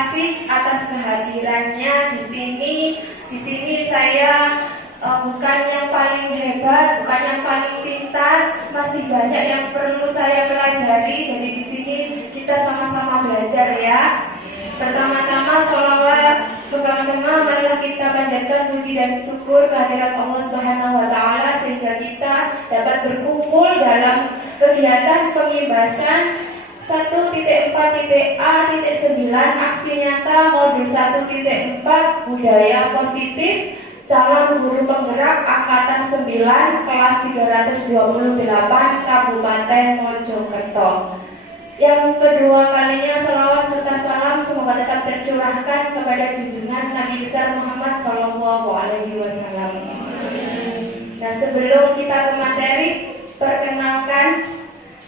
kasih atas kehadirannya di sini. Di sini saya bukan yang paling hebat, bukan yang paling pintar, masih banyak yang perlu saya pelajari. Jadi di sini kita sama-sama belajar ya. Pertama-tama marilah kita panjatkan puji dan syukur kehadirat Allah Subhanahu wa taala sehingga kita dapat berkumpul dalam kegiatan pengibasan 1.4.A.9 aksi nyata modul 1.4 budaya positif calon guru penggerak angkatan 9 kelas 328 Kabupaten Mojokerto. Yang kedua kalinya selawat serta salam semoga tetap tercurahkan kepada junjungan Nabi besar Muhammad Shallallahu Alaihi Wasallam. Nah, sebelum kita ke materi, perkenalkan,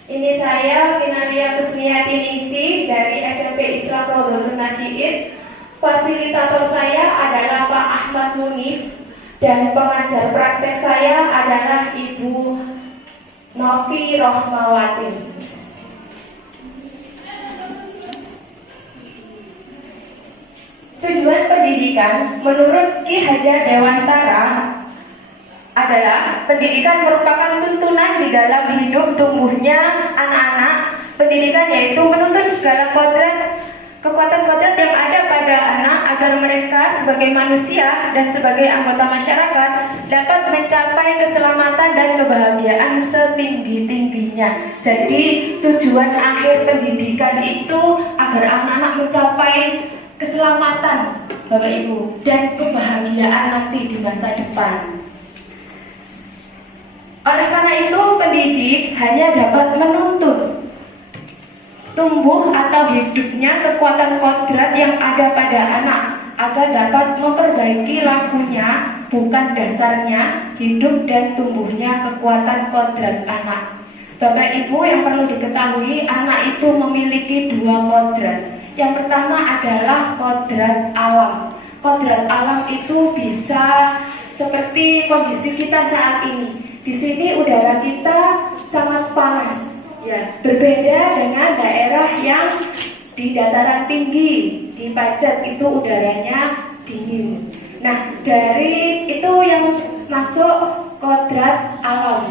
ini saya Finalia Kusniati Ningsih dari SMP Islam Rodotul Nasyid. Fasilitator saya adalah Pak Ahmad Munif dan pengajar praktek saya adalah Ibu Novi Rohmawati. Tujuan pendidikan menurut Ki Hajar Dewantara adalah pendidikan merupakan tuntunan di dalam hidup tumbuhnya anak-anak. Pendidikan yaitu menuntun segala kekuatan-kodrat yang ada pada anak agar mereka sebagai manusia dan sebagai anggota masyarakat dapat mencapai keselamatan dan kebahagiaan setinggi-tingginya. Jadi tujuan akhir pendidikan itu agar anak-anak mencapai keselamatan Bapak Ibu dan kebahagiaan nanti di masa depan. Oleh karena itu pendidik hanya dapat menuntun tumbuh atau hidupnya kekuatan kodrat yang ada pada anak agar dapat memperbaiki lakunya, bukan dasarnya, hidup dan tumbuhnya kekuatan kodrat anak. Bapak Ibu yang perlu diketahui, anak itu memiliki dua kodrat. Yang pertama adalah kodrat alam. Kodrat alam itu bisa seperti kondisi kita saat ini. Di sini udara kita sangat panas, ya, berbeda dengan daerah yang di dataran tinggi, di Pacet itu udaranya dingin. Nah, dari itu yang masuk kodrat alam.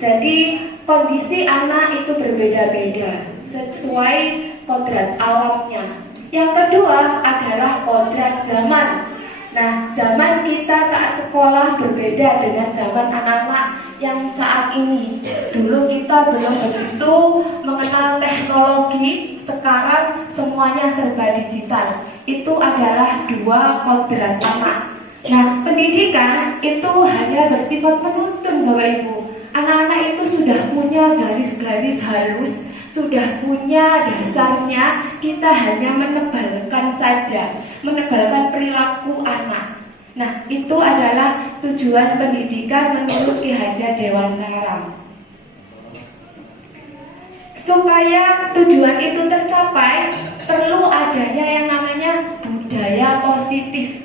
Jadi kondisi anak itu berbeda-beda sesuai kodrat alamnya. Yang kedua adalah kodrat zaman. Nah, zaman kita saat sekolah berbeda dengan zaman anak-anak yang saat ini. Dulu kita belum begitu mengenal teknologi, sekarang semuanya serba digital. Itu adalah dua kodrat anak. Nah, pendidikan itu hanya bersifat menuntun Bapak Ibu. Anak-anak itu sudah punya garis-garis halus, sudah punya dasarnya, kita hanya menebalkan saja, menebalkan perilaku anak. Nah, itu adalah tujuan pendidikan menurut Ki Hajar Dewantara. Supaya tujuan itu tercapai, perlu adanya yang namanya budaya positif.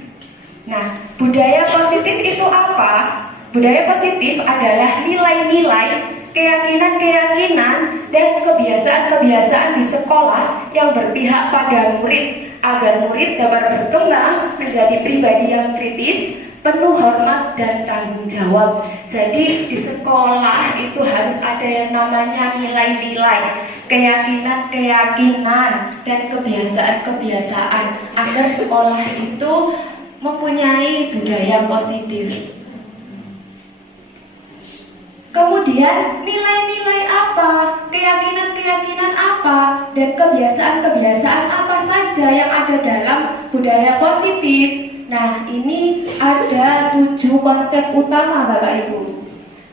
Nah, budaya positif itu apa? Budaya positif adalah nilai-nilai, keyakinan-keyakinan, dan kebiasaan-kebiasaan di sekolah yang berpihak pada murid agar murid dapat berkembang menjadi pribadi yang kritis, penuh hormat dan tanggung jawab. Jadi di sekolah itu harus ada yang namanya nilai-nilai, keyakinan-keyakinan, dan kebiasaan-kebiasaan agar sekolah itu mempunyai budaya positif. Kemudian nilai-nilai apa, keyakinan-keyakinan apa, dan kebiasaan-kebiasaan apa saja yang ada dalam budaya positif. Nah, ini ada 7 konsep utama Bapak Ibu.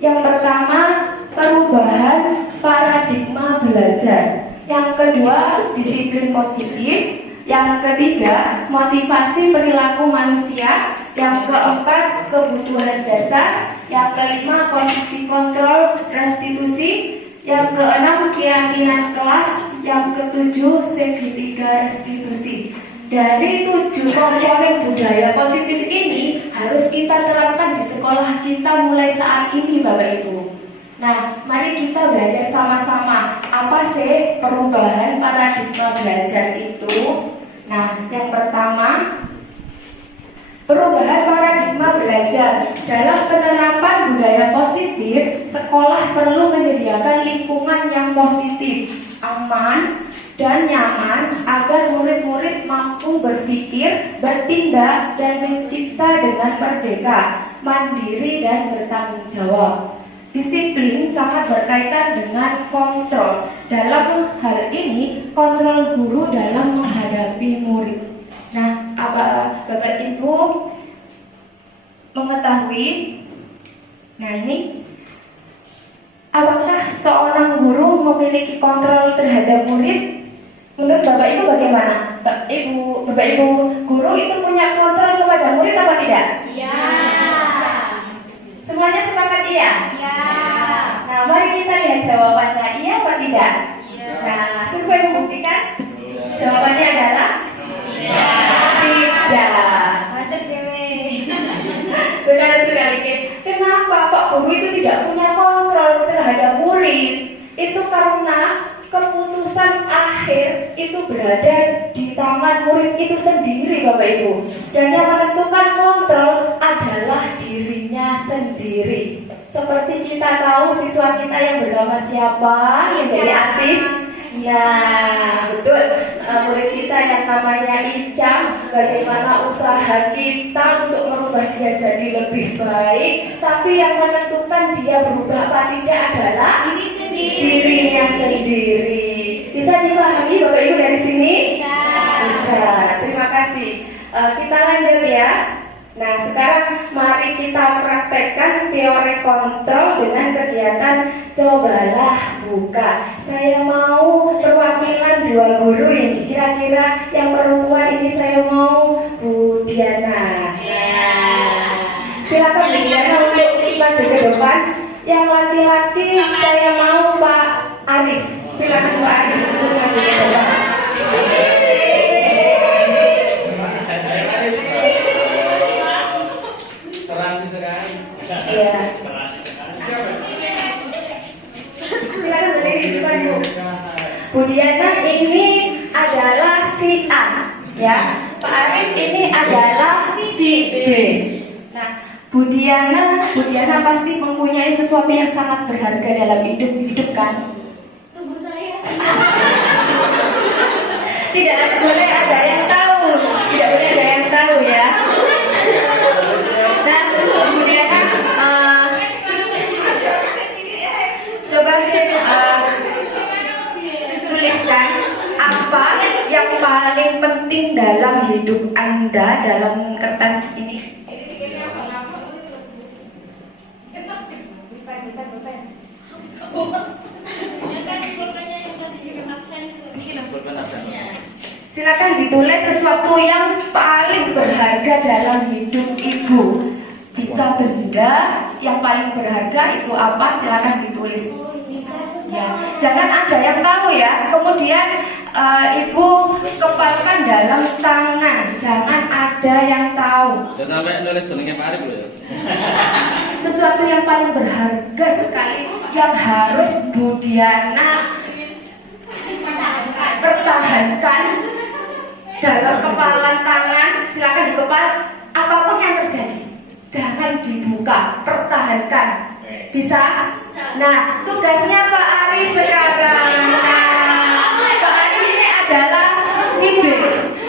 Yang pertama, perubahan paradigma belajar. Yang kedua, disiplin positif. Yang ketiga, motivasi perilaku manusia. Yang keempat, kebutuhan dasar. Yang kelima, kondisi kontrol restitusi. Yang keenam, keyakinan kelas. Yang ketujuh, segitiga restitusi. Dari 7 komponen budaya positif ini harus kita terapkan di sekolah kita mulai saat ini Bapak Ibu. Nah, mari kita belajar sama-sama apa sih perubahan paradigma belajar itu. Nah, yang pertama, perubahan paradigma belajar. Dalam penerapan budaya positif, sekolah perlu menyediakan lingkungan yang positif, aman, dan nyaman agar murid-murid mampu berpikir, bertindak, dan mencipta dengan merdeka, mandiri, dan bertanggung jawab. Disiplin sangat berkaitan dengan kontrol. Dalam hal ini, kontrol guru dalam menghadapi murid. Nah, Bapak Ibu mengetahui, nah ini, apakah seorang guru memiliki kontrol terhadap murid? Menurut Bapak Ibu bagaimana? Bapak Ibu guru itu punya kontrol kepada murid apa tidak? Iya. Semuanya sepakat iya? Iya. Nah, mari kita lihat jawabannya, iya apa tidak? Iya. Nah, survei membuktikan jawabannya adalah tidak. Mantap dewe. Benar sekali. Kenapa Pak Guru itu tidak punya kontrol terhadap murid? Itu karena keputusan akhir itu berada di tangan murid itu sendiri, Bapak Ibu. Dan yang menentukan kontrol adalah dirinya sendiri. Seperti kita tahu siswa kita yang bernama siapa yang jadi artis. Ya, betul. Murid kita yang namanya Ica, bagaimana usaha kita untuk merubah dia jadi lebih baik. Tapi yang menentukan dia berubah apa tidak adalah dirinya sendiri. Bisa dipahami Bapak Ibu dari sini? Ya. Bisa. Terima kasih. Kita lanjut ya. Nah, sekarang mari kita praktekkan teori kontrol dengan kegiatan cobalah buka. Saya mau perwakilan dua guru ini. Kira-kira yang perempuan ini saya mau Bu Diana. Silakan Bu Diana untuk maju ke depan. Yang laki-laki saya mau Pak Arif. Silakan Pak Arif untuk maju ke depan. Ya. Silakan berdiri di depan Bu. Bu Diana ini adalah si A, ya. Pak Arif ini adalah si B. Nah, Bu Diana pasti mempunyai sesuatu yang sangat berharga dalam hidup kan? Tubuh saya. Tidak boleh ada yang tahu, tidak boleh ada yang tahu ya. Nah, Bu Diana, coba tuliskan apa yang paling penting dalam hidup Anda dalam kertas ini. Silakan ditulis sesuatu yang paling berharga dalam hidup Ibu. Bisa benda yang paling berharga itu apa? Silakan ditulis. Ya, jangan ada yang tahu ya. Kemudian Ibu kepalkan dalam tangan. Jangan ada yang tahu. Jangan sampai nulis jenengnya Pak Arif loh ya. Sesuatu yang paling berharga sekali yang harus Bu Diana pertahankan dalam kepalan tangan. Silakan dikepal. Apapun yang terjadi, jangan dibuka, pertahankan. Bisa? Nah, tugasnya Pak Arif sekarang. Pak Arif ini adalah si B.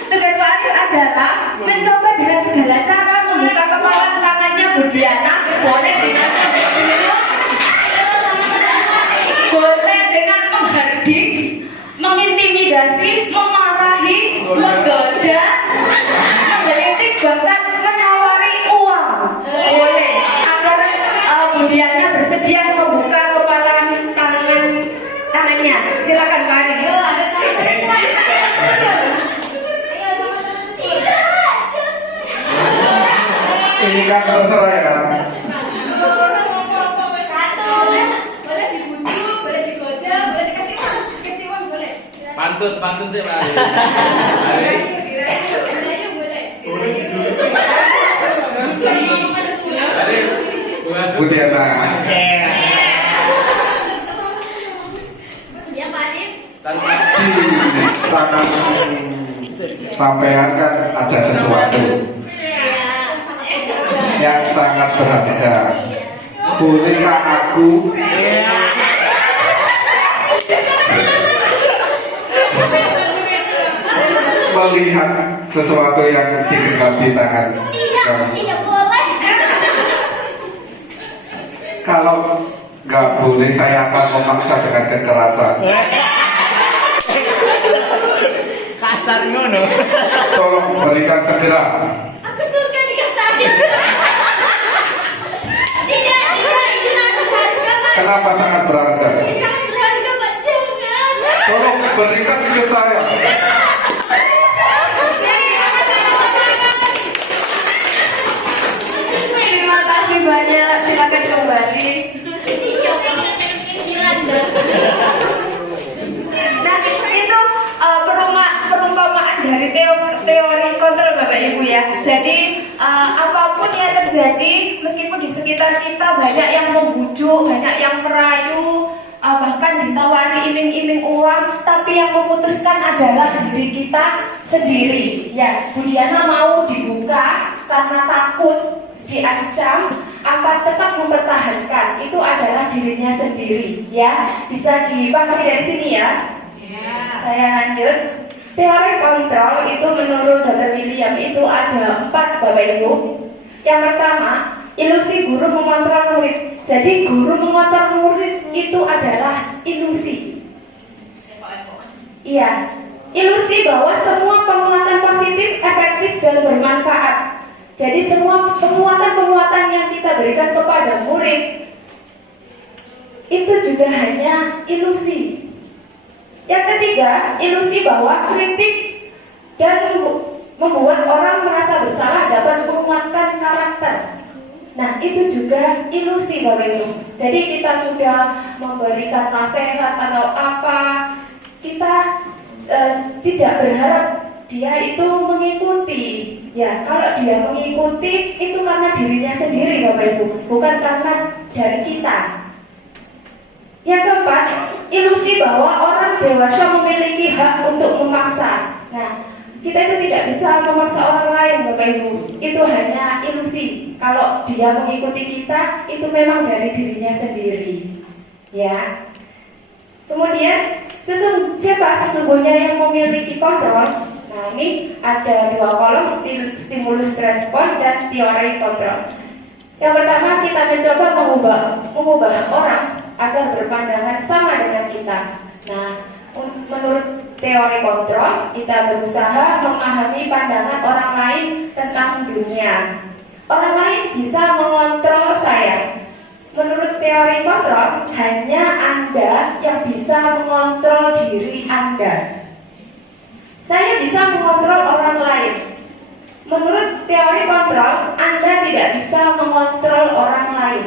Tugas Pak Arif adalah mencoba dengan segala cara membuka kepalan tangannya Bu Diana. Boleh dengan boleh dengan menghardik, mengintimidasi, memarahi, menggoda, menggelitik, bahkan menawari uang. Boleh agar Bu Diana bersedia membuka kepalan tangannya. Silakan Pak Arif. Ini kan terserah ya. Boleh dibujuk, boleh digoda, boleh dikasih uang boleh. Pantun sih Pak Arif. Dirayu boleh. Arif, Bu Diana. Ya Pak Arif. tanpa Tangan. sampean kan ada sesuatu yang sangat berharga. Bolehkah aku melihat sesuatu yang digenggam di tangan kamu? Tidak boleh. Kalau nggak boleh, saya akan memaksa dengan kekerasan. Kasar ngono. Tolong berikan segera. Aku suka dikasarin. Tidak, itu sangat berharga, Pak. Kenapa sangat berharga? Ini sangat berharga, Pak. Jangan. Tolong berikan ke saya. Terima kasih banyak. Silakan kembali. Nah, itu perumpamaan dari teori kontrol Bapak Ibu ya. Jadi apapun yang terjadi, meskipun di sekitar kita banyak yang membujuk, banyak yang merayu, bahkan ditawari iming-iming uang, tapi yang memutuskan adalah diri kita sendiri. Ya, Bu Diana mau dibuka karena takut diancam, apa tetap mempertahankan, itu adalah dirinya sendiri. Ya, bisa dipahami dari sini ya. Saya lanjut. Teori kontrol itu menurut Dr. William itu ada 4 Bapak Ibu. Yang pertama, ilusi guru mengontrol murid. Jadi guru mengontrol murid itu adalah ilusi. Iya, ilusi bahwa semua penguatan positif, efektif dan bermanfaat. Jadi semua penguatan-penguatan yang kita berikan kepada murid itu juga hanya ilusi. Yang ketiga, ilusi bahwa kritik dan membuat orang merasa bersalah dapat menguatkan karakter. Nah, itu juga ilusi Bapak Ibu. Jadi kita sudah memberikan nasihat atau apa, kita tidak berharap dia itu mengikuti. Ya, kalau dia mengikuti itu karena dirinya sendiri Bapak Ibu, bukan karena dari kita. Yang keempat, ilusi bahwa orang dewasa memiliki hak untuk memaksa. Nah, kita itu tidak bisa memaksa orang lain Bapak Ibu. Itu hanya ilusi. Kalau dia mengikuti kita, itu memang dari dirinya sendiri. Ya. Kemudian, siapa sesungguhnya yang memiliki kontrol? Nah, ini ada 2 kolom, stimulus respon dan teori kontrol. Yang pertama, kita mencoba mengubah orang agar berpandangan sama dengan kita. Nah, menurut teori kontrol, kita berusaha memahami pandangan orang lain tentang dunia. Orang lain bisa mengontrol saya. Menurut teori kontrol, hanya Anda yang bisa mengontrol diri Anda. Saya bisa mengontrol orang lain. Menurut teori kontrol, Anda tidak bisa mengontrol orang lain.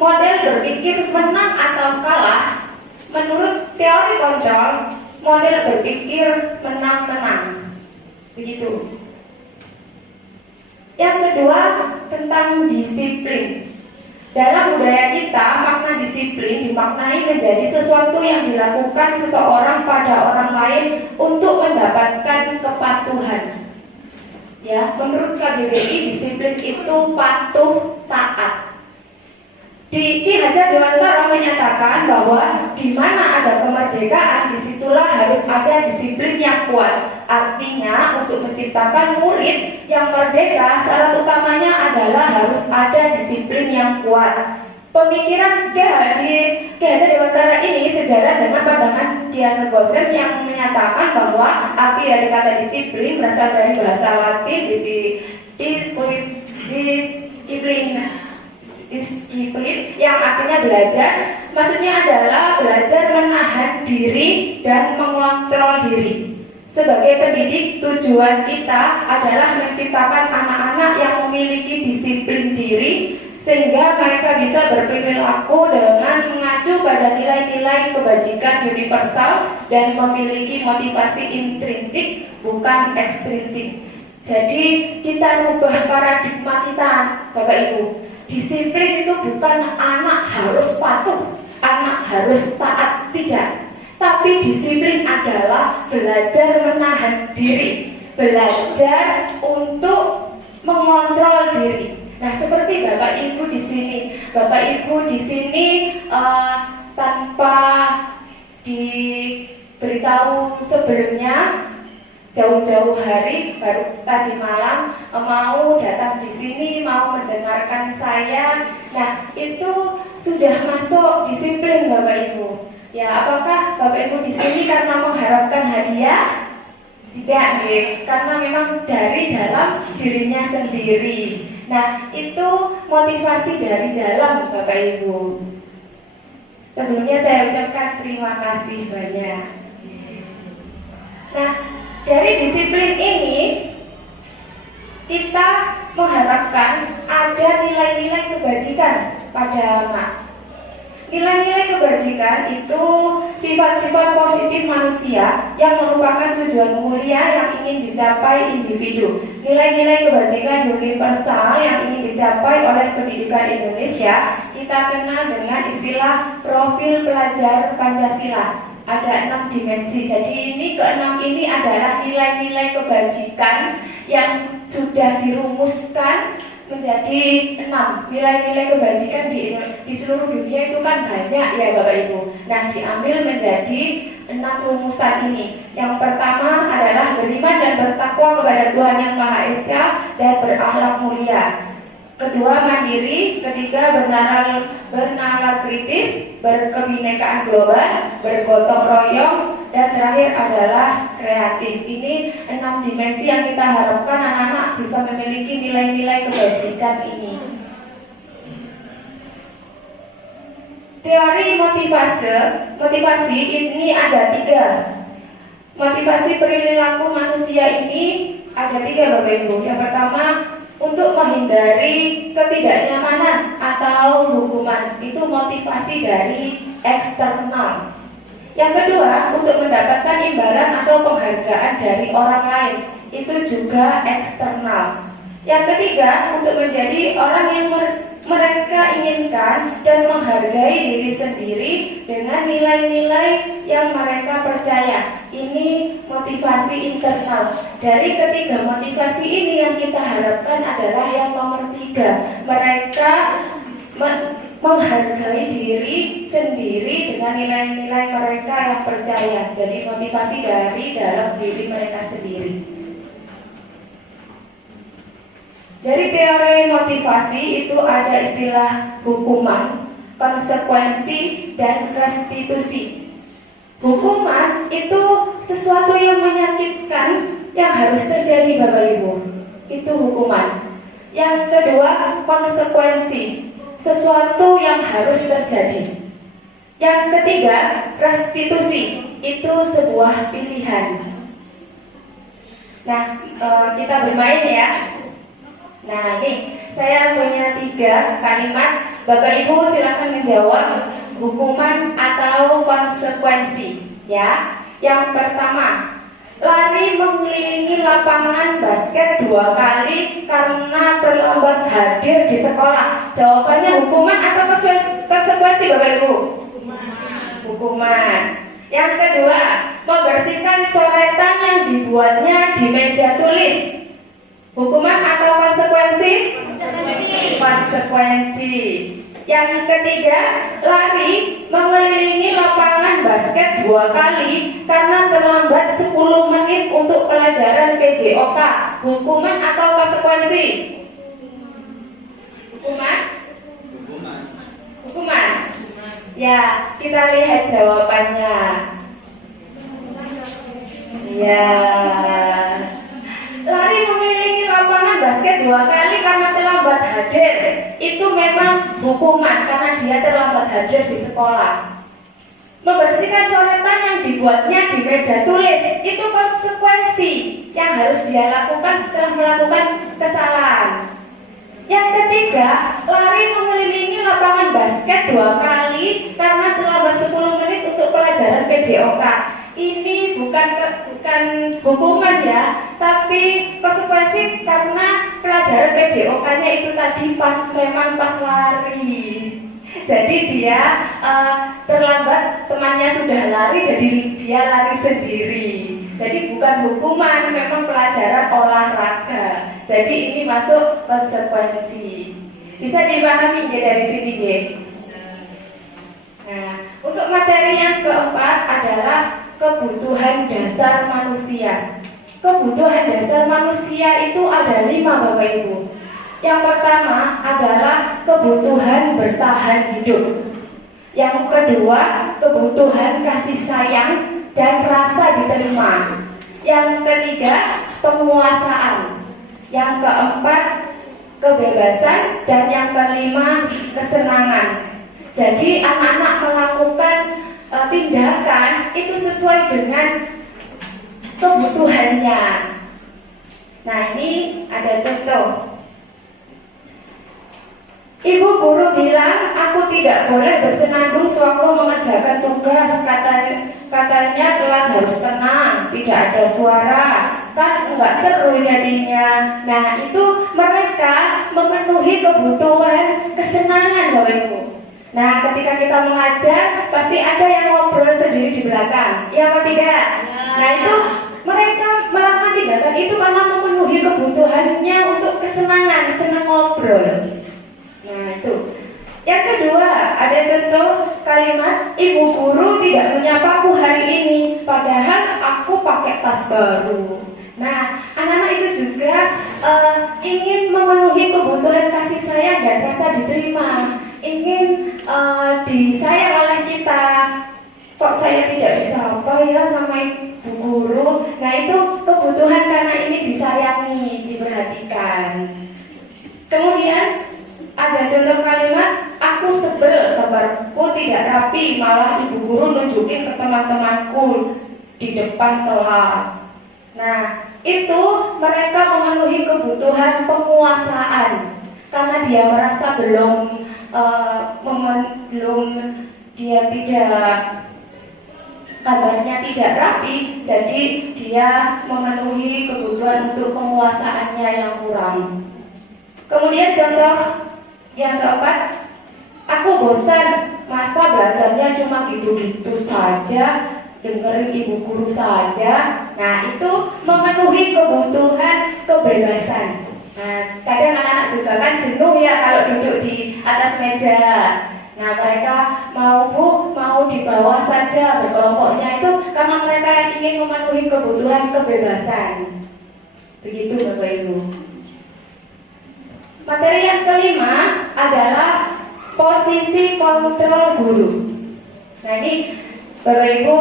Model berpikir menang atau kalah, menurut teori kontrol, model berpikir menang-menang. Begitu. Yang kedua, tentang disiplin. Dalam budaya kita, makna disiplin dimaknai menjadi sesuatu yang dilakukan seseorang pada orang lain untuk mendapatkan kepatuhan. Ya, menurut KBBI, disiplin itu patuh taat. Ki Hajar Dewantara menyatakan bahwa di mana ada kemerdekaan, disitulah harus ada disiplin yang kuat. Artinya, untuk menciptakan murid yang merdeka, syarat utamanya adalah harus ada disiplin yang kuat. Pemikiran Ki Hajar Dewantara ini sejalan dengan pandangan Diana Gosen yang menyatakan bahwa arti dari kata disiplin berasal dari bahasa Latin disiplin yang artinya belajar, maksudnya adalah belajar menahan diri dan mengontrol diri. Sebagai pendidik, tujuan kita adalah menciptakan anak-anak yang memiliki disiplin diri sehingga mereka bisa berperilaku dengan mengacu pada nilai-nilai kebajikan universal dan memiliki motivasi intrinsik bukan ekstrinsik. Jadi kita rubah paradigma kita, Bapak Ibu. Disiplin itu bukan anak harus patuh, anak harus taat, tidak. Tapi disiplin adalah belajar menahan diri. belajar untuk mengontrol diri. Nah, seperti Bapak Ibu di sini, Bapak Ibu di sini tanpa diberitahu sebelumnya, jauh-jauh hari, baru tadi malam mau datang di sini, mau mendengarkan saya. Nah, itu sudah masuk disiplin Bapak Ibu. Ya, apakah Bapak Ibu di sini karena mengharapkan hadiah? Tidak, karena memang dari dalam dirinya sendiri. Nah, itu motivasi dari dalam Bapak Ibu. Sebelumnya saya ucapkan terima kasih banyak. Nah, dari disiplin ini kita mengharapkan ada nilai-nilai kebajikan pada anak. Nilai-nilai kebajikan itu sifat-sifat positif manusia yang merupakan tujuan mulia yang ingin dicapai individu. Nilai-nilai kebajikan universal yang ingin dicapai oleh pendidikan Indonesia kita kenal dengan istilah profil pelajar Pancasila. Ada 6 dimensi. Jadi ini ke-6 ini adalah nilai-nilai kebajikan yang sudah dirumuskan menjadi 6 nilai-nilai kebajikan di seluruh dunia. Itu kan banyak ya Bapak Ibu. Nah, diambil menjadi 6 rumusan ini. Yang pertama adalah beriman dan bertakwa kepada Tuhan Yang Maha Esa dan berakhlak mulia. Kedua, mandiri. Ketiga, bernalar kritis, berkebinekaan global, bergotong royong, dan terakhir adalah kreatif. Ini 6 dimensi yang kita harapkan anak-anak bisa memiliki nilai-nilai kebajikan ini. Teori motivasi ini ada 3. Motivasi perilaku manusia ini ada 3 Bapak Ibu. Yang pertama, untuk menghindari ketidaknyamanan atau hukuman, itu motivasi dari eksternal. Yang kedua, untuk mendapatkan imbalan atau penghargaan dari orang lain, itu juga eksternal. Yang ketiga, untuk menjadi orang yang mereka inginkan dan menghargai diri sendiri dengan nilai-nilai yang mereka percaya. Ini motivasi internal. Dari ketiga motivasi ini yang kita harapkan adalah yang nomor 3. Mereka menghargai diri sendiri dengan nilai-nilai mereka yang percaya. Jadi motivasi dari dalam diri mereka sendiri. Dari teori motivasi itu ada istilah hukuman, konsekuensi, dan restitusi. Hukuman itu sesuatu yang menyakitkan yang harus terjadi Bapak Ibu. Itu hukuman. Yang kedua, konsekuensi, sesuatu yang harus terjadi. Yang ketiga, restitusi, itu sebuah pilihan. Nah, kita bermain ya. Nah, ini saya punya 3 kalimat. Bapak Ibu silakan menjawab hukuman atau konsekuensi. Ya, yang pertama, lari mengelilingi lapangan basket 2 kali karena terlambat hadir di sekolah. Jawabannya hukuman atau konsekuensi Bapak Ibu? Hukuman. Yang kedua, membersihkan coretan yang dibuatnya di meja tulis. Hukuman atau konsekuensi? Konsekuensi. Yang ketiga, lari mengelilingi lapangan basket 2 kali karena terlambat 10 menit untuk pelajaran PJOK. Hukuman atau konsekuensi? Hukuman? Hukuman. Ya, kita lihat jawabannya. Ya. Lari mengelilingi lapangan basket 2 kali karena terlambat hadir, itu memang hukuman karena dia terlambat hadir di sekolah. Membersihkan coretan yang dibuatnya di meja tulis, itu konsekuensi yang harus dia lakukan setelah melakukan kesalahan. Yang ketiga, lari mengelilingi lapangan basket 2 kali karena terlambat 10 menit untuk pelajaran PJOK. Ini bukan hukuman ya, tapi konsekuensi karena pelajaran PJOK-nya itu tadi memang pas lari. Jadi dia terlambat, temannya sudah lari, jadi dia lari sendiri. Jadi bukan hukuman, memang pelajaran olahraga. Jadi ini masuk konsekuensi. Bisa dipahami nggih dari sini nggih? Nah, untuk materi yang keempat adalah kebutuhan dasar manusia. Kebutuhan dasar manusia itu ada 5 Bapak Ibu. Yang pertama adalah kebutuhan bertahan hidup. Yang kedua, kebutuhan kasih sayang dan rasa diterima. Yang ketiga, penguasaan. Yang keempat, kebebasan. Dan yang kelima, kesenangan. Jadi anak-anak melakukan tindakan itu sesuai dengan kebutuhannya. Nah, ini ada contoh. Ibu guru bilang, aku tidak boleh bersenandung sewaktu mengerjakan tugas. Katanya kelas harus tenang, tidak ada suara, kan enggak seru jadinya. Nah, itu mereka memenuhi kebutuhan kesenangan Bapak Ibu. Nah, ketika kita mengajar, pasti ada yang ngobrol sendiri di belakang. Iya apa tidak? Nah, itu mereka melakukan tindakan itu karena memenuhi kebutuhannya untuk kesenangan, senang ngobrol. Nah, itu. Yang kedua, ada contoh kalimat, ibu guru tidak menyapaku hari ini, padahal aku pakai tas baru. Nah, anak-anak itu juga ingin memenuhi kebutuhan kasih sayang dan rasa diterima, ingin disayang oleh kita. Kok saya tidak bisa apa ya sama ibu guru? Nah, itu kebutuhan karena ini disayangi, diperhatikan. Kemudian ada contoh kalimat, aku sebel gambarku tidak rapi, malah ibu guru nunjukin ke teman-temanku di depan kelas. Nah, itu mereka memenuhi kebutuhan penguasaan karena dia merasa dia tidak kabarnya tidak rapi, jadi dia memenuhi kebutuhan untuk penguasaannya yang kurang. Kemudian contoh yang keempat, aku bosan, masa belajarnya cuma gitu-gitu saja, dengerin ibu guru saja. Nah, itu memenuhi kebutuhan kebebasan. Nah, kadang anak-anak juga kan jenuh ya kalau duduk di atas meja. Nah, mereka mau di bawah saja berkelompoknya, itu karena mereka ingin memenuhi kebutuhan kebebasan. Begitu Bapak Ibu. Materi yang kelima adalah posisi kontrol guru. Nah, ini Bapak Ibu,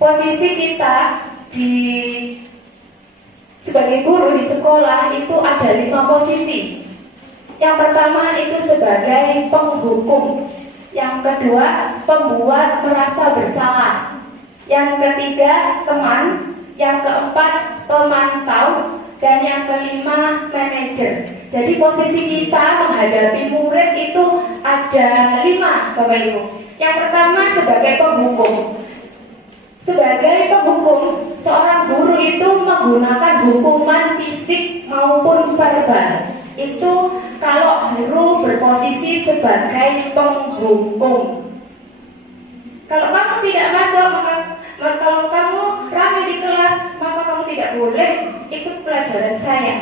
posisi kita sebagai guru di sekolah itu ada 5 posisi. Yang pertama itu sebagai penghukum. Yang kedua, pembuat merasa bersalah. Yang ketiga, teman. Yang keempat, pemantau. Dan yang kelima, manajer. Jadi posisi kita menghadapi murid itu ada 5 Bapak Ibu. Yang pertama sebagai penghukum. Sebagai penghukum, seorang guru itu menggunakan hukuman fisik maupun verbal. Itu kalau guru berposisi sebagai penghukum. Kalau kamu tidak masuk, kalau kamu ramai di kelas, maka kamu tidak boleh ikut pelajaran saya.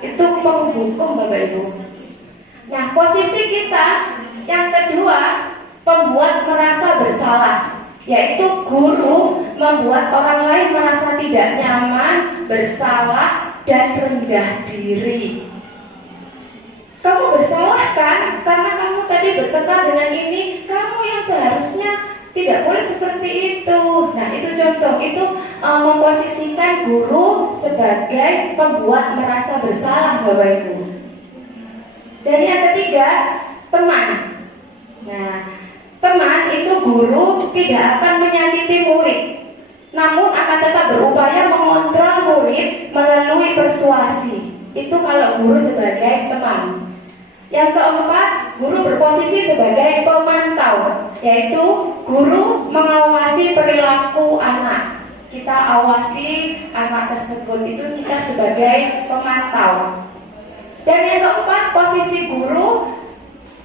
Itu penghukum Bapak Ibu. Nah, posisi kita yang kedua, pembuat merasa bersalah, yaitu guru membuat orang lain merasa tidak nyaman, bersalah, dan rendah diri. Kamu bersalah kan? Karena kamu tadi bertengkar dengan ini, kamu yang seharusnya tidak boleh seperti itu. Nah, itu contoh, itu memposisikan guru sebagai pembuat merasa bersalah Bapak Ibu. Dan yang ketiga, teman. Nah, teman itu guru tidak akan menyakiti murid, namun akan tetap berupaya mengontrol murid melalui persuasi. Itu kalau guru sebagai teman. Yang keempat, guru berposisi sebagai pemantau, yaitu guru mengawasi perilaku anak. Kita awasi anak tersebut, itu kita sebagai pemantau. Dan yang keempat, posisi guru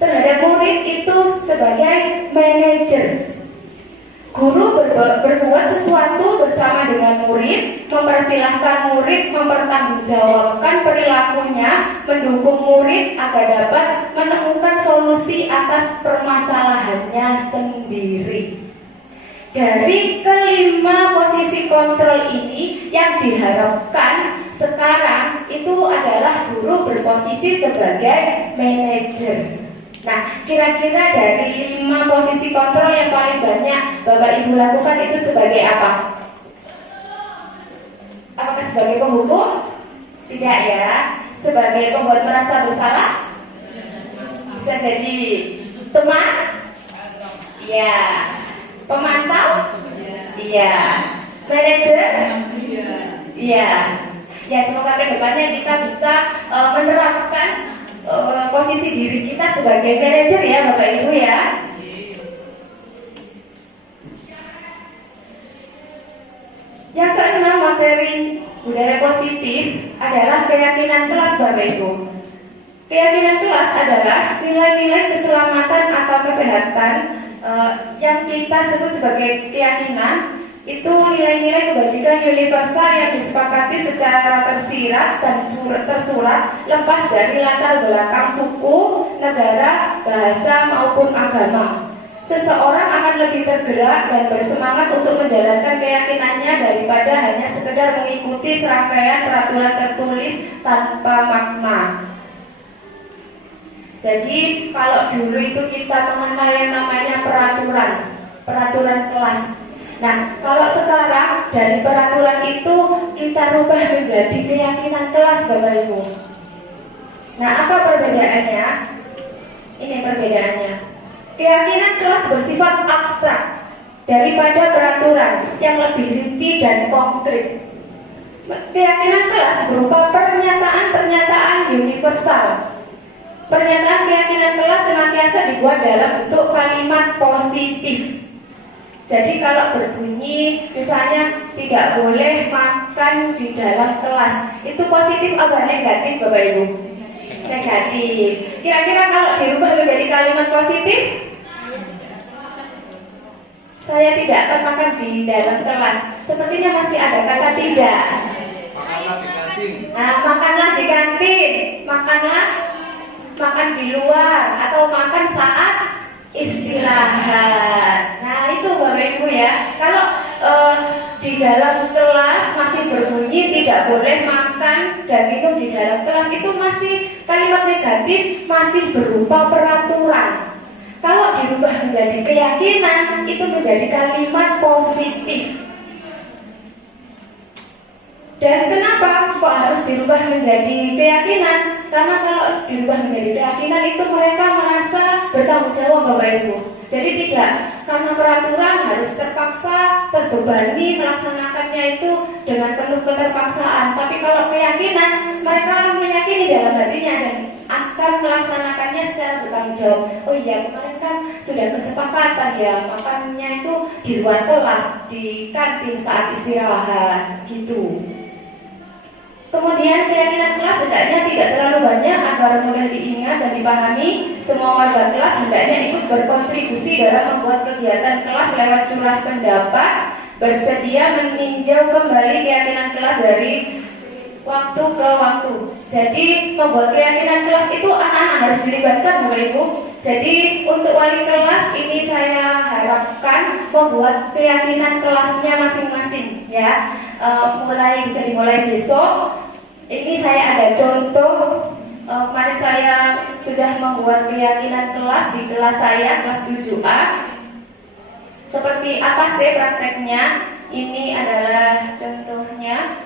terhadap murid itu sebagai manajer. Guru berbuat sesuatu bersama dengan murid, mempersilahkan murid mempertanggungjawabkan perilakunya, mendukung murid agar dapat menemukan solusi atas permasalahannya sendiri. Dari kelima posisi kontrol ini yang diharapkan sekarang itu adalah guru berposisi sebagai manajer. Nah, kira-kira dari 5 posisi kontrol yang paling banyak Bapak Ibu lakukan itu sebagai apa? Apakah sebagai penghukum? Tidak ya. Sebagai pembuat merasa bersalah? Bisa jadi teman? Iya. Pemantau? Iya. Manajer? Iya. Ya, semoga ke depannya kita bisa menerapkan posisi diri kita sebagai manajer ya Bapak Ibu ya. Yang keenam, materi budaya positif adalah keyakinan kelas Bapak Ibu. Keyakinan kelas adalah nilai-nilai keselamatan atau kesehatan yang kita sebut sebagai keyakinan. Itu nilai-nilai kebajikan universal yang disepakati secara tersirat dan tersurat, lepas dari latar belakang suku, negara, bahasa maupun agama. Seseorang akan lebih tergerak dan bersemangat untuk menjalankan keyakinannya daripada hanya sekedar mengikuti serangkaian peraturan tertulis tanpa makna. Jadi kalau dulu itu kita mengenal yang namanya peraturan kelas. Nah, kalau sekarang dari peraturan itu kita rubah menjadi keyakinan kelas Bapak Ibu. Nah, apa perbedaannya? Ini perbedaannya. Keyakinan kelas bersifat abstrak daripada peraturan yang lebih rinci dan konkret. Keyakinan kelas berupa pernyataan-pernyataan universal. Pernyataan keyakinan kelas senantiasa dibuat dalam bentuk kalimat positif. Jadi kalau berbunyi misalnya tidak boleh makan di dalam kelas, itu positif atau negatif Bapak Ibu? Negatif. Kira-kira kalau dirubah menjadi kalimat positif, saya tidak akan makan di dalam kelas. Sepertinya masih ada kata tidak. Makanlah di kantin. Nah, makanlah di kantin, makan di luar, atau makan saat istirahat. Nah, itu Bapak Ibu ya. Kalau di dalam kelas masih berbunyi tidak boleh makan dan minum di dalam kelas, itu masih kalimat negatif, masih berupa peraturan. Kalau dirubah menjadi keyakinan, itu menjadi kalimat positif. Dan kenapa kok harus dirubah menjadi keyakinan? Karena kalau dirubah menjadi keyakinan itu mereka merasa bertanggung jawab Bapak Ibu. Jadi tidak karena peraturan harus terpaksa terbebani melaksanakannya itu dengan penuh keterpaksaan. Tapi kalau keyakinan, mereka meyakini dalam hatinya dan akan melaksanakannya secara bertanggung jawab. Oh iya, kemarin kan sudah kesepakatan ya, makannya itu di luar kelas, di kantin saat istirahat gitu. Kemudian keyakinan kelas hendaknya tidak terlalu banyak agar mudah diingat dan dipahami. Semua warga kelas hendaknya ikut berkontribusi dalam membuat kegiatan kelas lewat curah pendapat, bersedia meninjau kembali keyakinan kelas dari waktu ke waktu. Jadi membuat keyakinan kelas itu anak-anak harus dilibatkan Bapak Ibu. Jadi untuk wali kelas ini saya harapkan membuat keyakinan kelasnya masing-masing ya. Bisa dimulai besok. Ini saya ada contoh. Kemarin saya sudah membuat keyakinan kelas di kelas saya, kelas 7A. Seperti apa sih prakteknya? Ini adalah contohnya.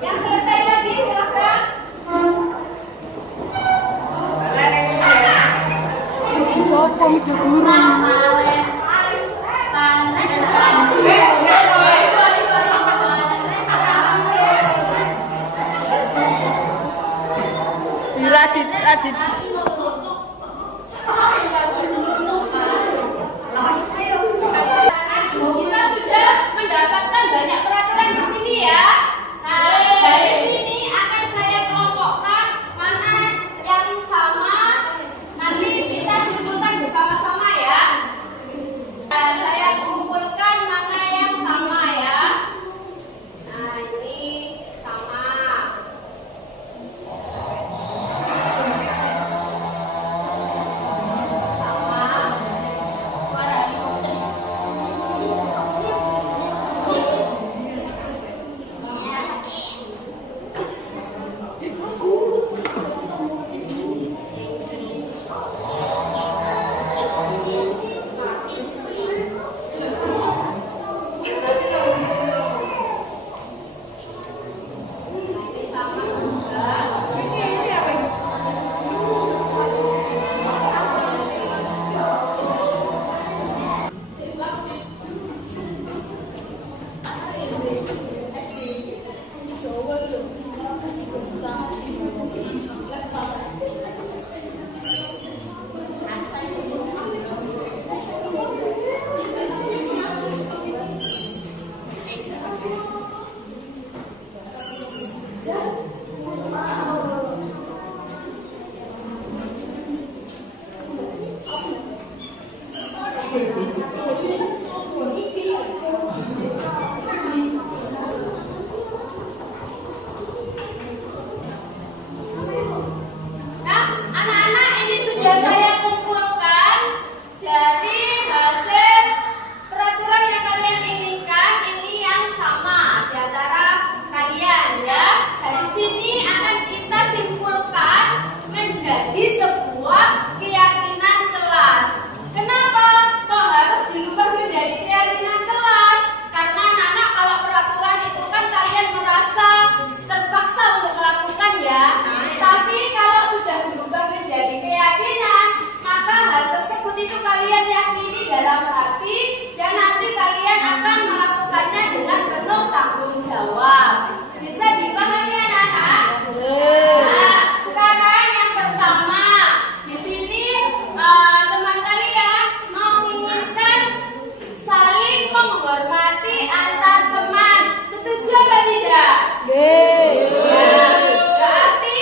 Yang selesai lagi silakan. Radit. Kita sudah mendapatkan banyak peraturan di sini ya. Nah, dari sini akan saya kelompokkan mana yang sama. Nanti kita simpulkan bersama-sama ya. Nah, saya kumpulkan mana yang sama ya. Nah, ini sama. Nah, anak-anak ini sudah saya kumpulkan dari hasil peraturan yang kalian inginkan. Ini yang sama di antara kalian ya. Dari sini akan kita simpulkan menjadi sebuah keyakinan kelas. Kenapa kok harus diubah menjadi keyakinan kelas? Karena anak-anak kalau peraturan itu kan kalian merasa terpaksa untuk melakukan ya. Tapi kalau sudah berubah menjadi keyakinan, maka hal tersebut itu kalian yakini dalam hati dan nanti kalian akan melakukannya dengan penuh tanggung jawab. Bisa dipahami anak-anak? Nah, sekarang yang pertama di sini teman kalian menginginkan saling menghormati antar teman. Setuju apa tidak? Berarti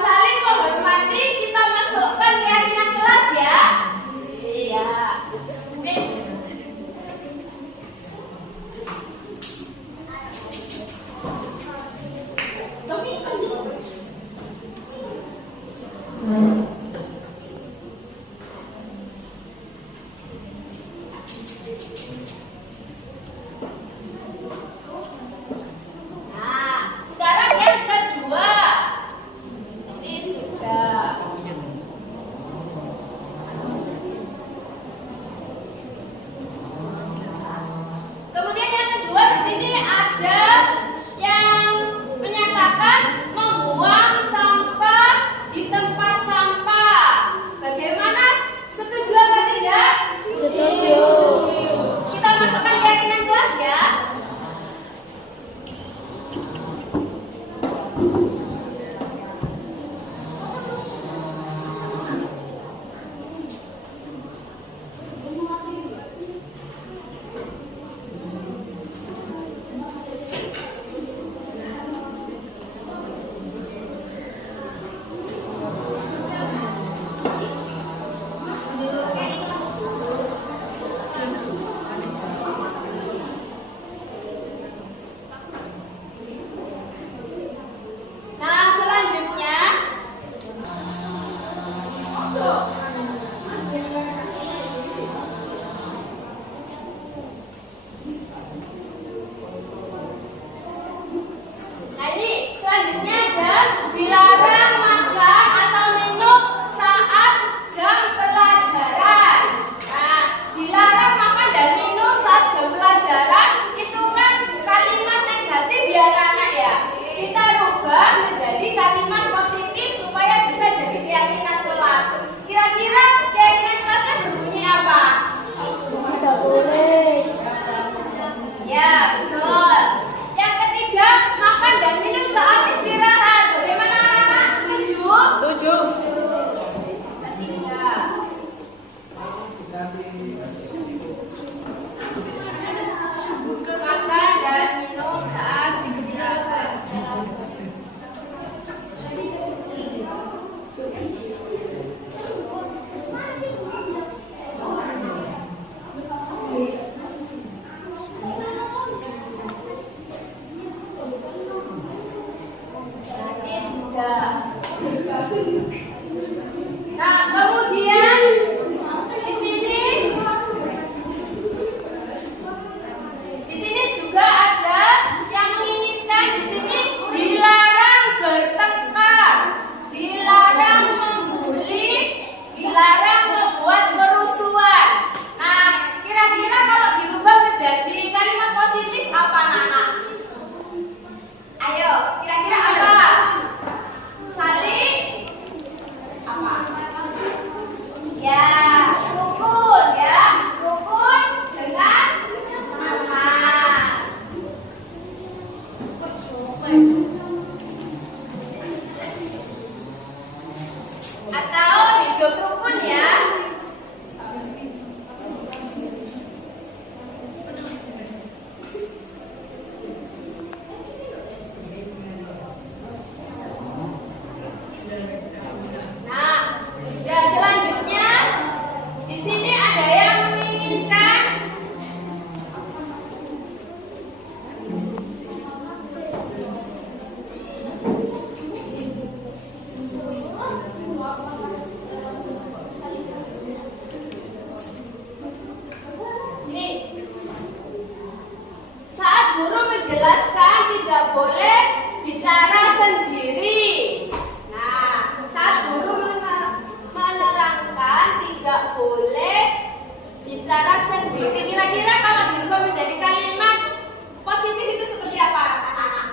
saling menghormati kita masukkan keyakinan kelas ya. Iya. Nah, sekarang yang kedua. Ini sudah. Kemudian yang kedua di sini ada yang menyatakan membuang sampah di tempat sampah. Bagaimana? Setuju apa tidak? Setuju. Kita masukkan keyakinan kelas ya. menjelaskan tidak boleh bicara sendiri. Nah, saat guru menerangkan tidak boleh bicara sendiri, kira-kira kalau dirubah menjadi kalimat positif itu seperti apa, anak-anak?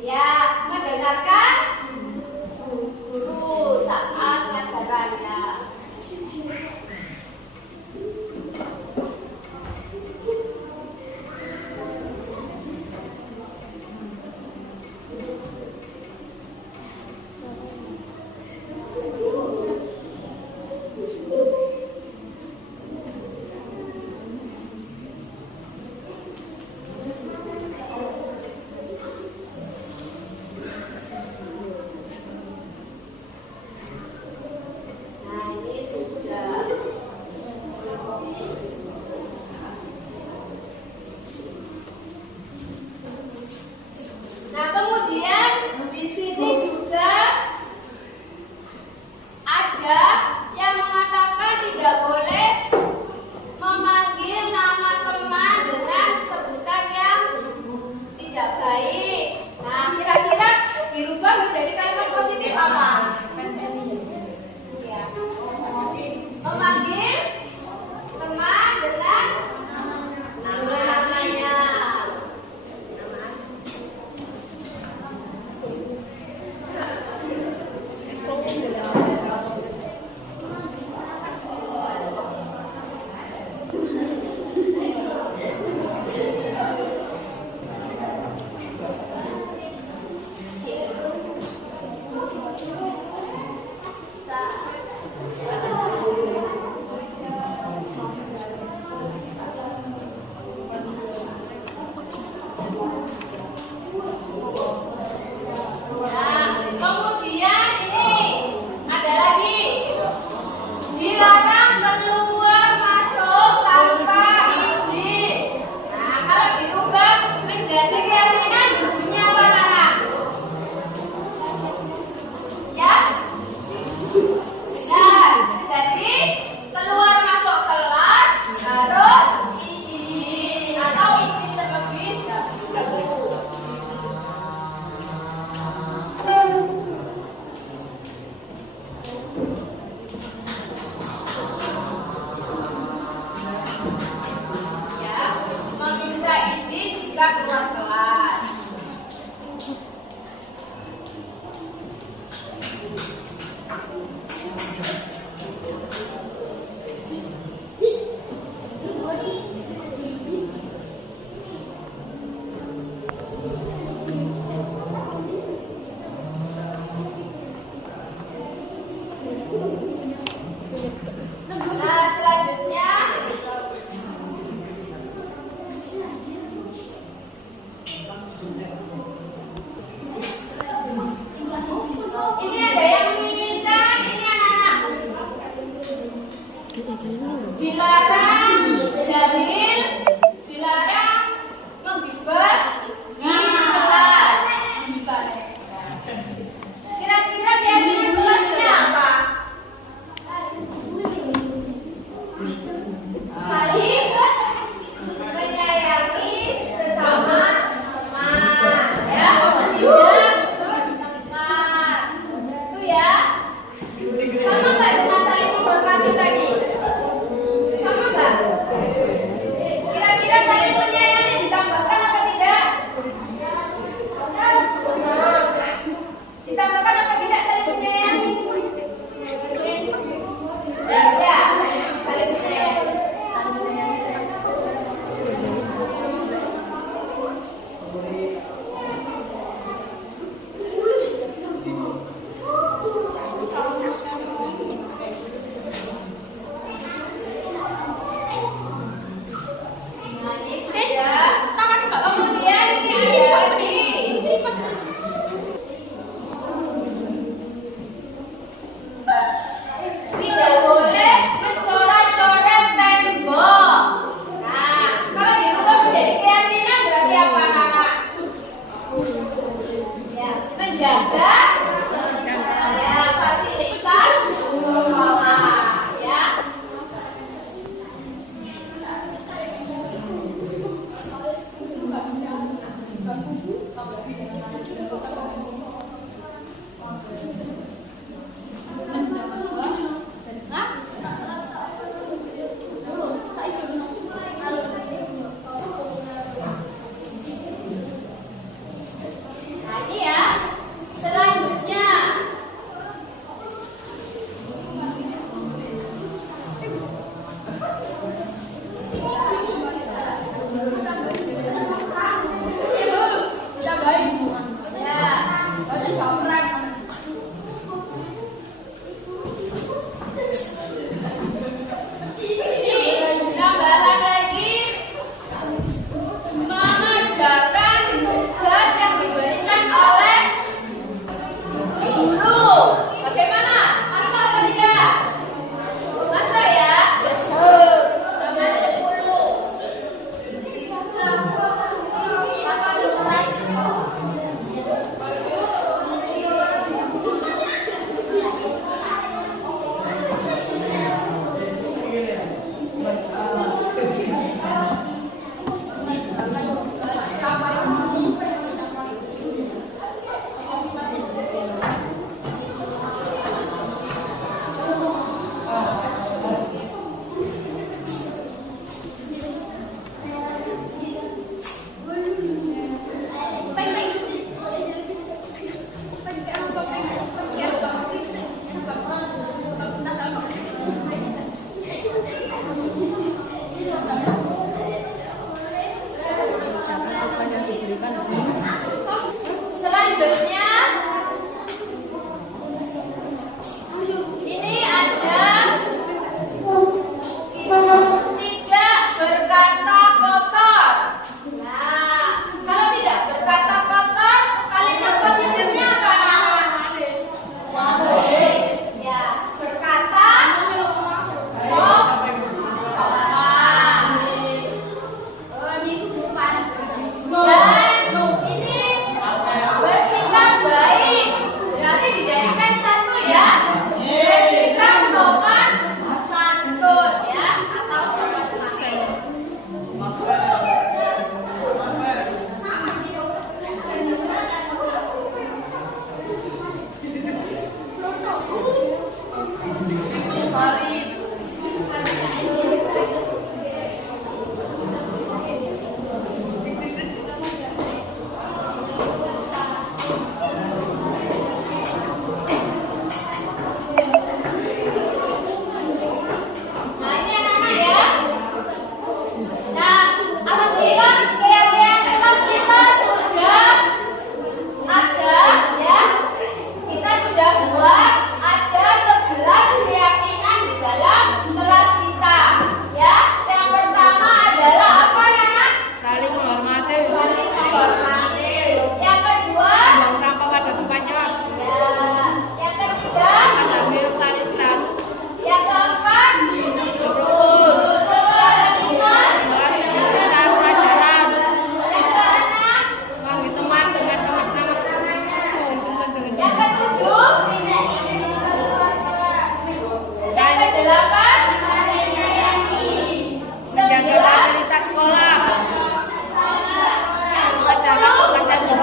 Ya, mendengarkan guru saat pelajarannya. Nah, ini sudah. Nah, kemudian di sini juga ada yang mengatakan tidak boleh memanggil nama teman dengan sebutan yang tidak baik. Nah, kira-kira dirubah menjadi kalimat positif apa? Ya. Memanggil teman dengan namanya. Nah, kemudian ini ada lagi dilarang keluar masuk tanpa izin. Nah, kalau dirubah menjadi kalimat bunyinya apa, anak? Ya? Nah, jadi keluar masuk kelas harus izin atau izin terlebih dahulu. Ya, meminta izin jika keluar kelas. Nah, selanjutnya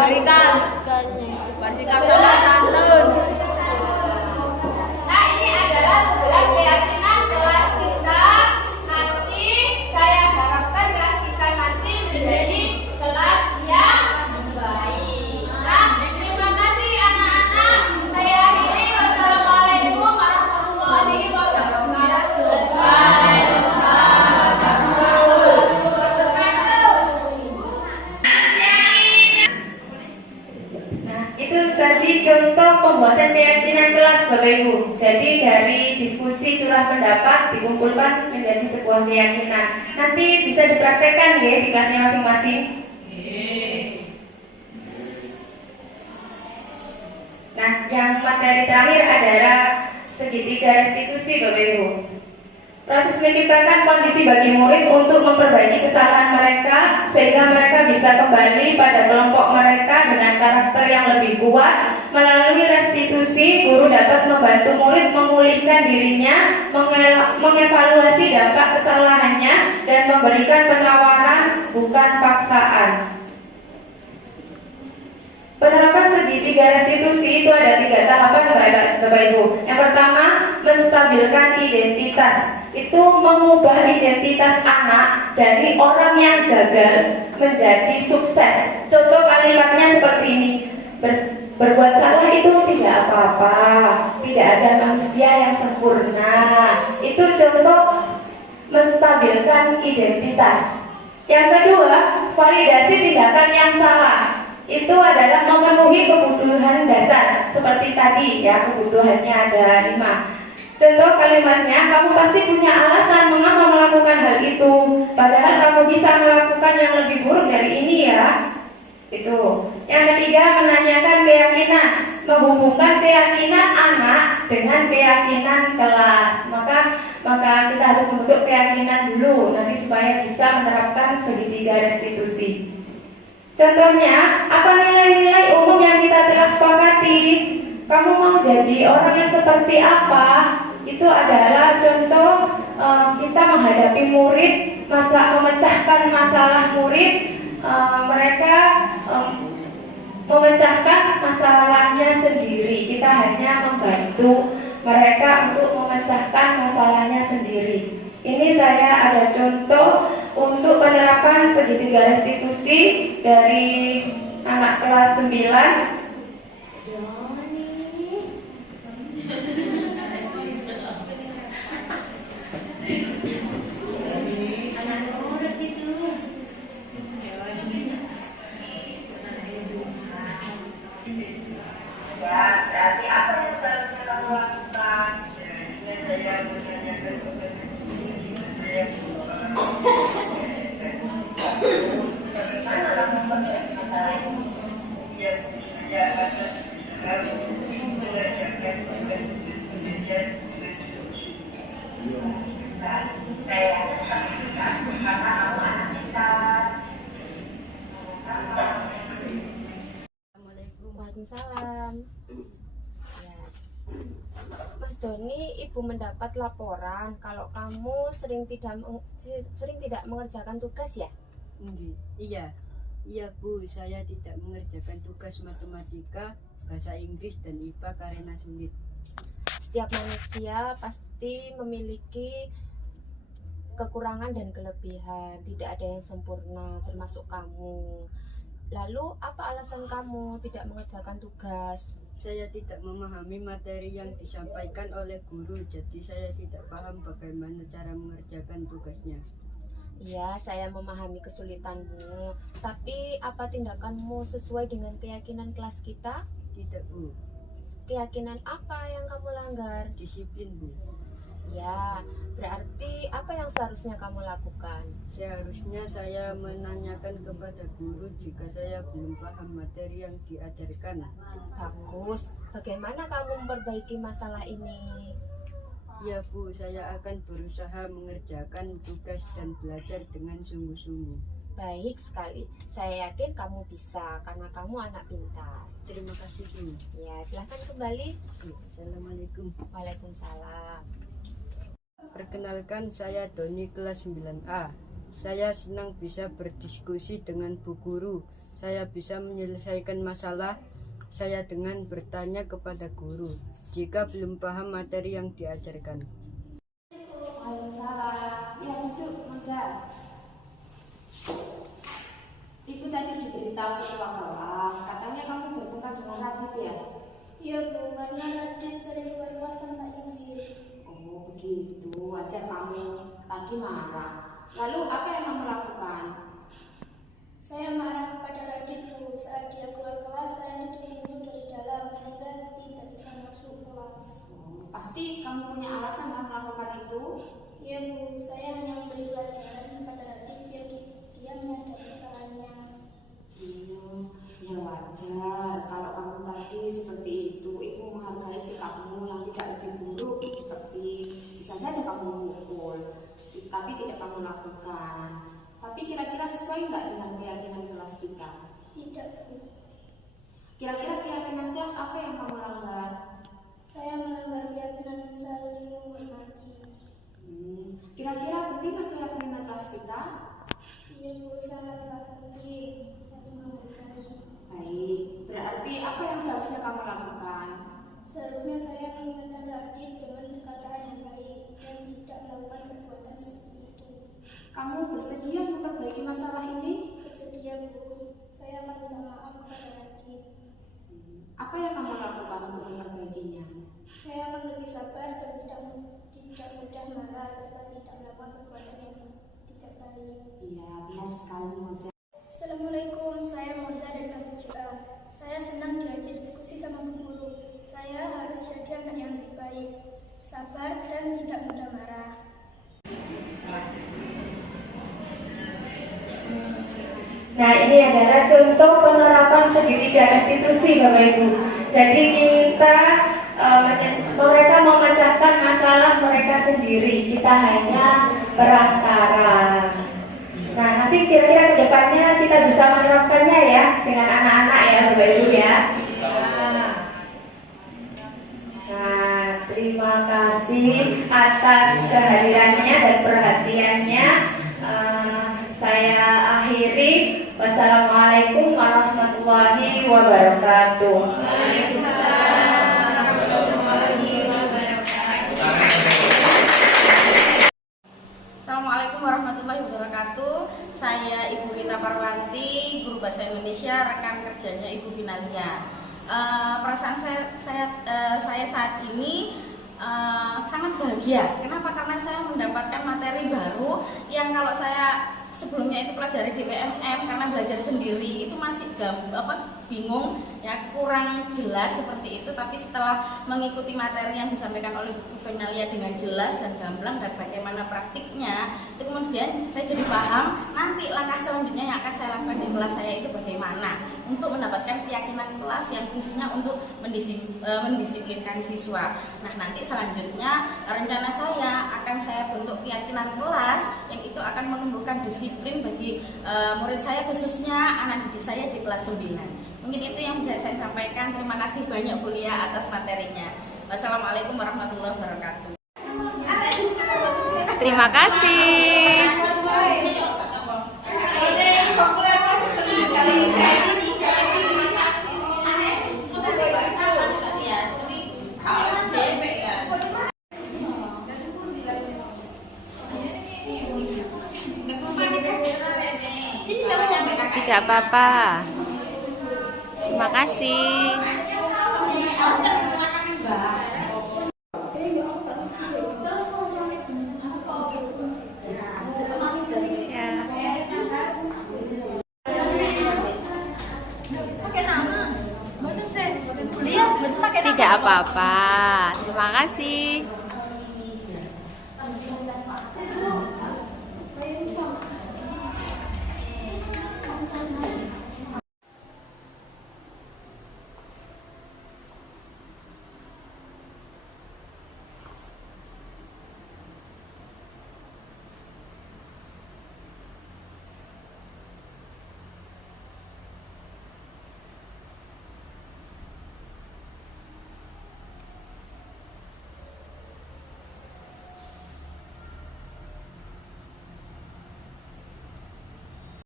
berikan bersikap sopan santun. Nah, ini adalah 11 keyakinan kelas kita. Nanti saya harapkan kelas kita nanti menjadi kelas yang baik. Nah, terima kasih anak-anak. Saya akhiri. Wassalamualaikum warahmatullahi wabarakatuh. Nah, itu tadi contoh pembuatan keyakinan kelas Bapak Ibu. Jadi dari diskusi curah pendapat dikumpulkan menjadi sebuah keyakinan. Nanti bisa dipraktekkan ya di kelasnya masing-masing. Nah, yang materi terakhir adalah segitiga restitusi Bapak Ibu. Proses menciptakan kondisi bagi murid untuk memperbaiki kesalahan mereka sehingga mereka bisa kembali pada kelompok mereka dengan karakter yang lebih kuat. Melalui restitusi, guru dapat membantu murid memulihkan dirinya, mengevaluasi dampak kesalahannya, dan memberikan penawaran bukan paksaan. Penerapan segitiga restitusi itu ada 3 tahapan Bapak Ibu. Yang pertama, menstabilkan identitas. Itu mengubah identitas anak dari orang yang gagal menjadi sukses. Contoh kalimatnya seperti ini. Berbuat salah itu tidak apa-apa. Tidak ada manusia yang sempurna. Itu contoh menstabilkan identitas. Yang kedua, validasi tindakan yang salah. Itu adalah memenuhi kebutuhan dasar. Seperti tadi ya, kebutuhannya ada 5. Contoh kalimatnya, kamu pasti punya alasan mengapa melakukan hal itu, padahal kamu bisa melakukan yang lebih buruk dari ini ya. Itu. Yang ketiga, menanyakan keyakinan, menghubungkan keyakinan anak dengan keyakinan kelas. Maka kita harus membentuk keyakinan dulu nanti supaya bisa menerapkan segitiga restitusi. Contohnya, apa nilai-nilai umum yang kita telah sepakati? Kamu mau jadi orang yang seperti apa? Itu adalah contoh kita menghadapi murid, memecahkan masalah murid. Mereka memecahkan masalahnya sendiri. Kita hanya membantu mereka untuk memecahkan masalahnya sendiri. Ini saya ada contoh untuk penerapan segitiga restitusi dari anak kelas 9. Ya, berarti apa yang seharusnya kamu lakukan? Seharusnya saya menanyakan kepada saya bagaimana kamu melihat masalah ini? Ya, saya akan berusaha mengerjakan tugas belajar dengan solusi. Saya akan berusaha karena kamu anak kita. Assalamualaikum. Waalaikumsalam. Ya. Mas Doni, Ibu mendapat laporan kalau kamu sering tidak mengerjakan tugas ya? Iya Bu, saya tidak mengerjakan tugas matematika, bahasa Inggris dan IPA karena sulit. Setiap manusia pasti memiliki kekurangan dan kelebihan, tidak ada yang sempurna termasuk kamu. Lalu apa alasan kamu tidak mengerjakan tugas? Saya tidak memahami materi yang disampaikan oleh guru, jadi saya tidak paham bagaimana cara mengerjakan tugasnya. Ya, saya memahami kesulitanmu. Tapi apa tindakanmu sesuai dengan keyakinan kelas kita? Tidak Bu, Keyakinan apa yang kamu langgar? disiplin Bu. Ya, berarti apa yang seharusnya kamu lakukan? Seharusnya saya menanyakan kepada guru jika saya belum paham materi yang diajarkan. Bagus. Bagaimana kamu memperbaiki masalah ini? Ya Bu, saya akan berusaha mengerjakan tugas dan belajar dengan sungguh-sungguh. Baik sekali. Saya yakin kamu bisa karena kamu anak pintar. Terima kasih Bu. Ya, silahkan kembali. Assalamualaikum. Waalaikumsalam. Perkenalkan, saya Doni kelas 9A. Saya senang bisa berdiskusi dengan Bu Guru. Saya bisa menyelesaikan masalah saya dengan bertanya kepada guru jika belum paham materi yang diajarkan. Waalaikumsalam. Ya, duduk, Moza. Ibu tadi diberitahu ketua kelas, katanya kamu bertengkar dengan Radit ya? Iya Bu, karena Radit sering keluar kelas tanpa izin. Oh begitu, wajar kamu tadi marah. Lalu apa yang kamu lakukan? Saya marah kepada Radit Bu, saat dia keluar kelas saya tutup pintu dari dalam sehingga tidak bisa masuk kelas. Oh, pasti kamu punya alasan kan melakukan itu? Iya Bu, saya hanya memberi pelajaran kepada Radit biar dia menyadari kesalahannya. Ya wajar, kalau kamu tadi seperti itu, ibu menghargai sikapmu yang tidak lebih buruk seperti bisa saja kamu memukul, tapi tidak kamu lakukan. Tapi kira-kira sesuai nggak dengan keyakinan kelas kita? Tidak Bu, Kira-kira keyakinan kelas apa yang kamu langgar? saya melanggar keyakinan saling menghormati. Kira-kira penting nggak keyakinan kelas kita? Iya Bu, sangatlah penting saling menghargai. Baik, berarti apa yang seharusnya kamu lakukan? Seharusnya saya mengingatkan Radit dengan perkataan yang baik dan tidak melakukan perbuatan seperti itu. Kamu bersedia memperbaiki masalah ini? Bersedia Bu, saya akan minta maaf kepada Radit. Apa yang kamu lakukan untuk memperbaikinya? Saya akan lebih sabar dan tidak mudah marah serta tidak melakukan perbuatan yang tidak baik. Iya, benar sekali Moza. Assalamualaikum, saya Moza dari kelas 7A. Saya senang diajak diskusi sama Bu Guru. Saya harus jadi anak yang lebih baik, sabar dan tidak mudah marah. Nah, ini adalah contoh penerapan segitiga restitusi, Bapak Ibu. Jadi kita mereka memecahkan masalah mereka sendiri, kita hanya perantara. Nah, nanti kira-kira ke depannya kita bisa menerapkannya ya dengan anak-anak ya, Bapak Ibu ya. Nah, terima kasih atas kehadirannya dan perhatiannya. Saya akhiri. Wassalamualaikum warahmatullahi wabarakatuh. Assalamualaikum warahmatullahi wabarakatuh. Saya Ibu Nita Parwanti, guru bahasa Indonesia, rekan kerjanya Ibu Finalia. Perasaan saya saat ini sangat bahagia. Kenapa? Karena saya mendapatkan materi baru yang kalau saya sebelumnya itu pelajari di PMM karena belajar sendiri itu masih bingung ya, kurang jelas seperti itu. Tapi setelah mengikuti materi yang disampaikan oleh Bu Finalia dengan jelas dan gamblang dan bagaimana praktiknya, itu kemudian saya jadi paham nanti langkah selanjutnya yang akan saya lakukan di kelas saya itu bagaimana untuk mendapatkan keyakinan kelas yang fungsinya untuk mendisiplinkan siswa. Nah, nanti selanjutnya rencana saya akan saya bentuk keyakinan kelas yang itu akan menumbuhkan disiplin bagi murid saya, khususnya anak didik saya di kelas 9. Mungkin itu yang bisa saya sampaikan. Terima kasih banyak Bu Lia atas materinya. Wassalamualaikum warahmatullahi wabarakatuh. Terima kasih. Tidak apa-apa. Terima kasih. Tidak apa-apa. Terima kasih.